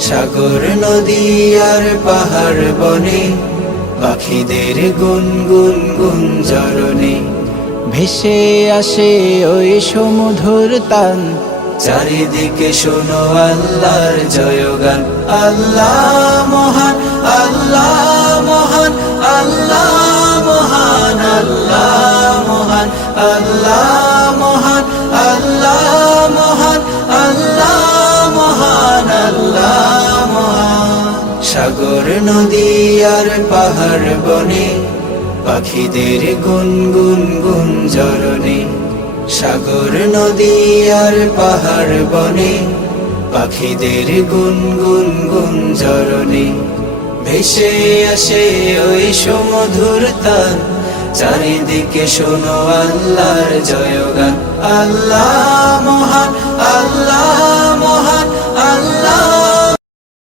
সাগর নদী আর পাহাড় বনে পাখিদের গুনগুন গুঞ্জরণে ভেসে আসে ওই সমুধুর তান। চারিদিকে শোনো আল্লাহর জয়গান। আল্লাহ মহান, আল্লাহ মহান, আল্লাহ মহান, আল্লাহ মহান, আল্লাহ মহান, আল্লাহ মহান, আল্লাহ মহান, আল্লাহ মহান। সাগর নদী আর পাহাড় বনে পাখিদের গুনগুন গুঞ্জরণে সাগর নদী আর পাহাড় বনে পাখিদের গুনগুন গুঞ্জরণে ভেসে আসে ওই সমুধুর তান। চারিদিকে শোনো আল্লাহর জয়গান। আল্লাহ মহান, আল্লাহ মহান, আল্লাহ